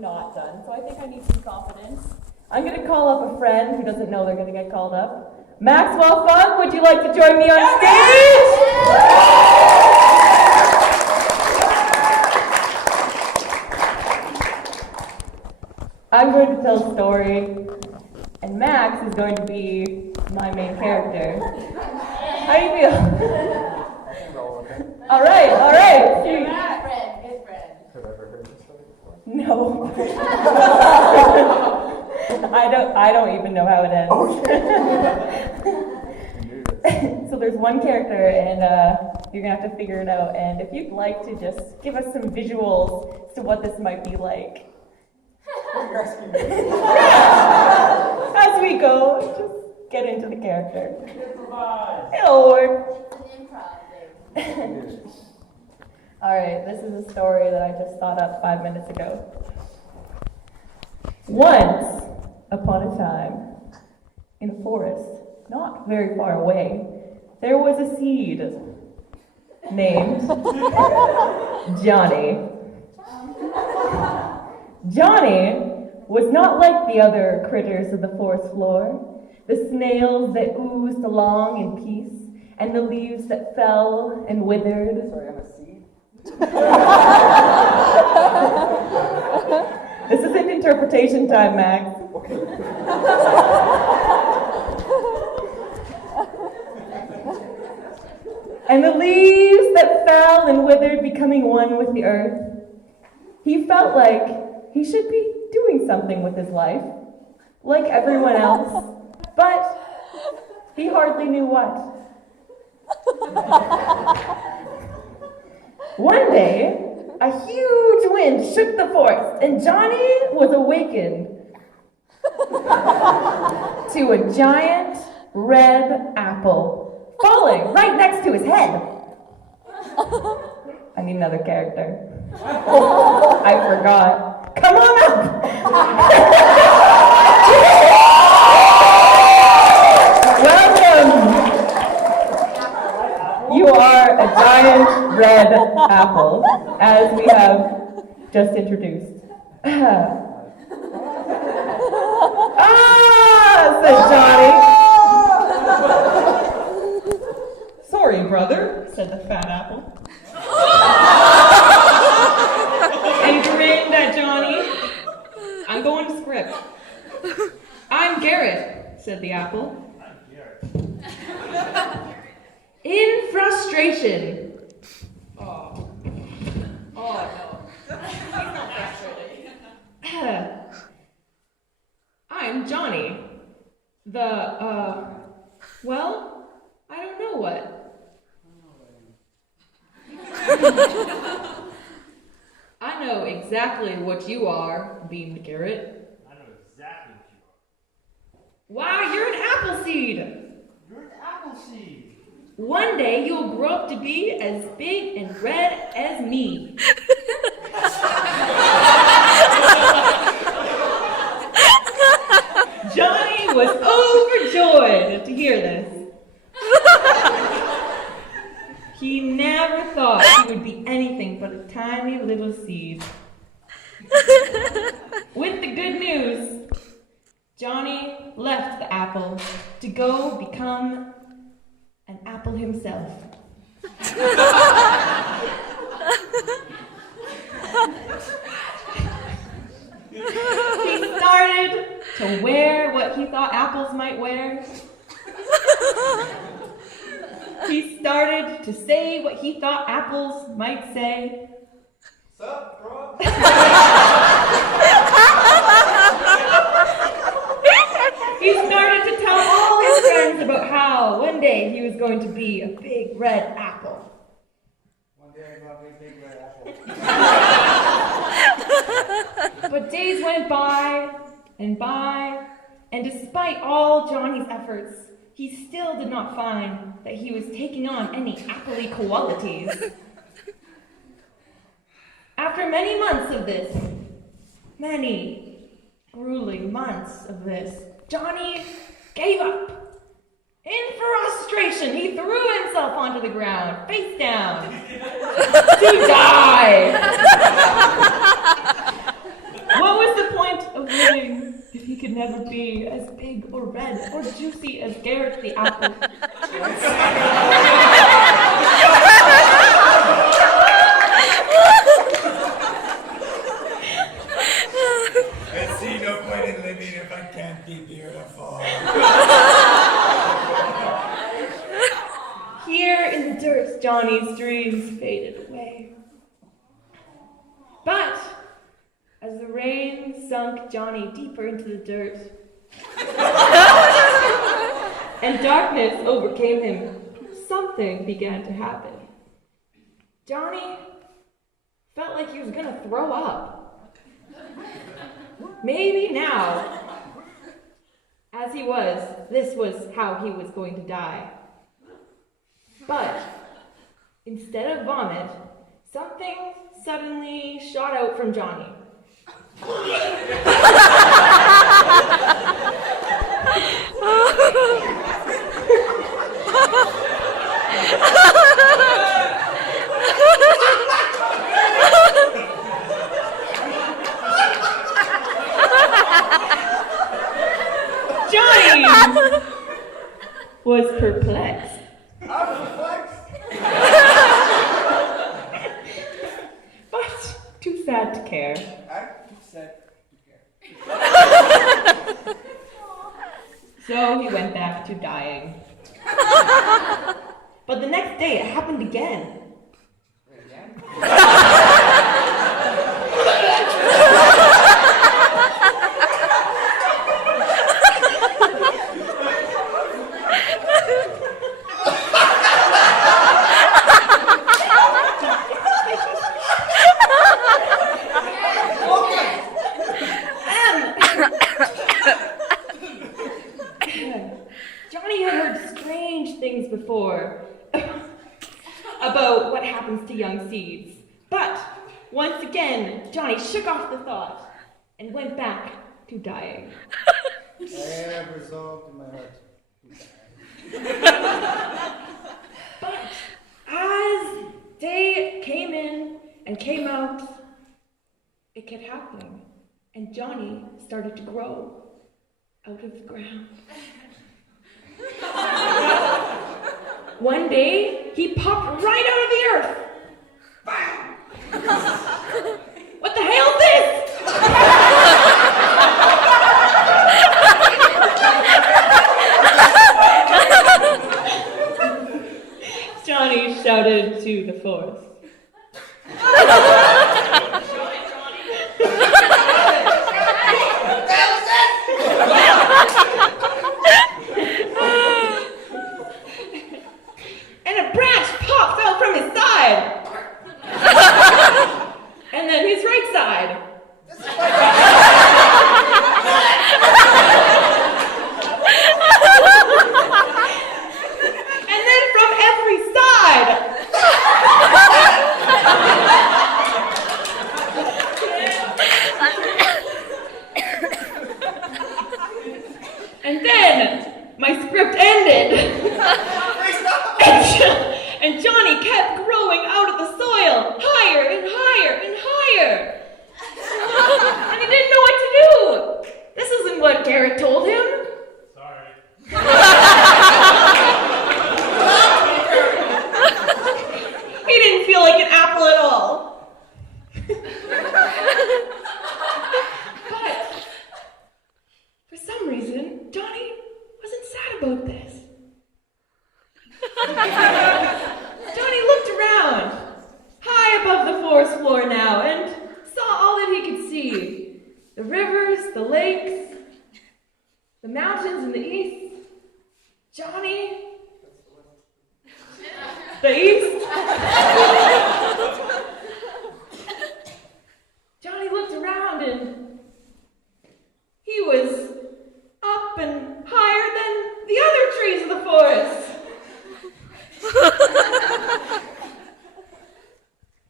not done, so I think I need some confidence. I'm going to call up a friend who doesn't know they're going to get called up. Maxwell Funk, would you like to join me on stage? I'm going to tell a story, and Max is going to be my main character. How do you feel? All right. Good friend. Have I ever heard this story before? No. I don't even know how it ends. So there's one character, and you're gonna have to figure it out. And if you'd like to just give us some visuals as to what this might be like. You're asking me? Yeah. As we go, just get into the character. Improvise. It'll work. It's an improv thing. All right, this is a story that I just thought up 5 minutes ago. Once upon a time, in a forest not very far away, there was a seed named Johnny. Johnny was not like the other critters of the forest floor, the snails that oozed along in peace, and the leaves that fell and withered. Sorry, I'm a seed? This isn't interpretation time, Max. Okay. And the leaves that fell and withered, becoming one with the earth. He felt like he should be doing something with his life, like everyone else, but he hardly knew what. One day, a huge wind shook the forest, and Johnny was awakened to a giant red apple falling right next to his head. I need another character. I forgot. Come on up! Welcome! You are a giant red apple, as we have just introduced. Said Johnny. Sorry, brother, said the fat apple. And grinned at Johnny. I'm going to script. I'm Garrett, said the apple. I'm Garrett. In frustration. Oh no. He's not frustrated. I'm Johnny. Well, I don't know what. I know exactly what you are, beamed Garrett. I know exactly what you Wow, you're an apple seed. are. You're an apple seed. One day you'll grow up to be as big and red as me. Johnny was overjoyed to hear this. He never thought he would be anything but a tiny little seed. With the good news, Johnny left the apple to go become an apple himself. He started to wear what he thought apples might wear. He started to say what he thought apples might say. Sup, bro? He started to tell all his friends about how one day he was going to be a big red apple. One day I'm going to be a big red apple. But days went by, and despite all Johnny's efforts, he still did not find that he was taking on any apple-y qualities. After many months of this, many grueling months of this, Johnny gave up. In frustration, he threw himself onto the ground, face down, to die. What as big or red or juicy as Garrett the apple. I see no point in living if I can't be beautiful. Here in the dirt, Johnny's dreams faded away. But as the rain sunk Johnny deeper into the dirt, and darkness overcame him, something began to happen. Johnny felt like he was gonna throw up. Maybe now, as he was, this was how he was going to die. But instead of vomit, something suddenly shot out from Johnny. Johnny was perplexed. But too sad to care. So he went back to dying. But the next day it happened again. Johnny had heard strange things before about what happens to young seeds. But once again, Johnny shook off the thought and went back to dying. I have resolved in my heart. But as day came in and came out, it kept happening. And Johnny started to grow out of the ground. One day, he popped right out of the earth. What the hell is this? Johnny shouted to the forest. And a branch popped out from his side. And then his right side. And then from every side. And then my script ended. And Johnny kept growing out of the soil, higher and higher and higher. And he didn't know what to do. This isn't what Garrett told him. Sorry. He didn't feel like an apple at all. But for some reason, Johnny wasn't sad about this. Johnny looked around, high above the forest floor now, and saw all that he could see. The rivers, the lakes, the mountains in the east. Johnny, the east. Johnny looked around and he was up and higher than the other trees of the forest.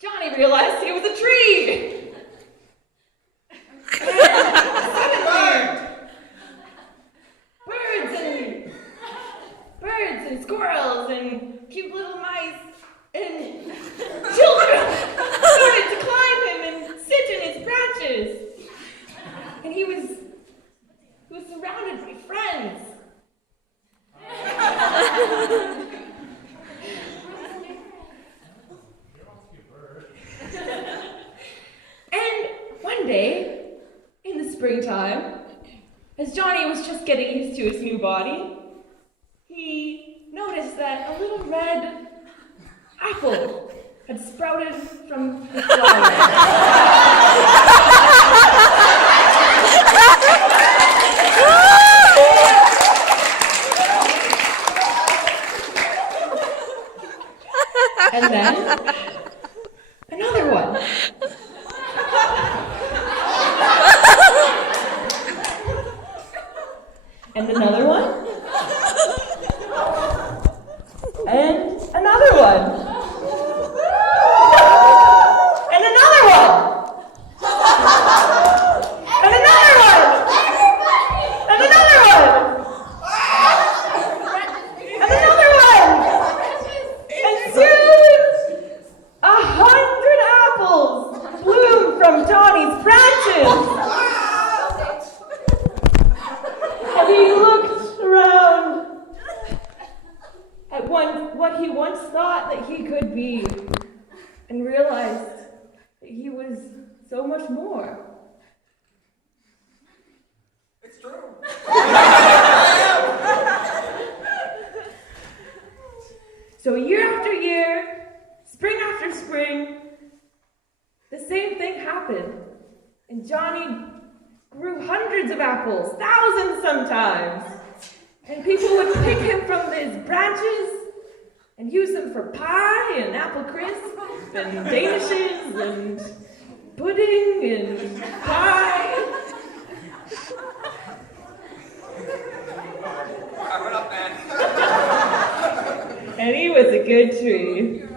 Johnny realized he was a tree. Birds and squirrels and cute little mice and children started to climb him and sit in his branches. day, in the springtime, as Johnny was just getting used to his new body, he noticed that a little red apple had sprouted from the flower. And then, another one. And another one. And another one. And another one. And another one. And another one. And another one. And soon, 100 apples bloom from Johnny's branches. And he looked around at what he once thought that he could be, and realized that he was so much more. It's true. So year after year, spring after spring, the same thing happened. And Johnny grew hundreds of apples, thousands sometimes. And people would pick him from his branches and use them for pie and apple crisp and danishes and pudding and pie. Wrap it up, man. And he was a good tree.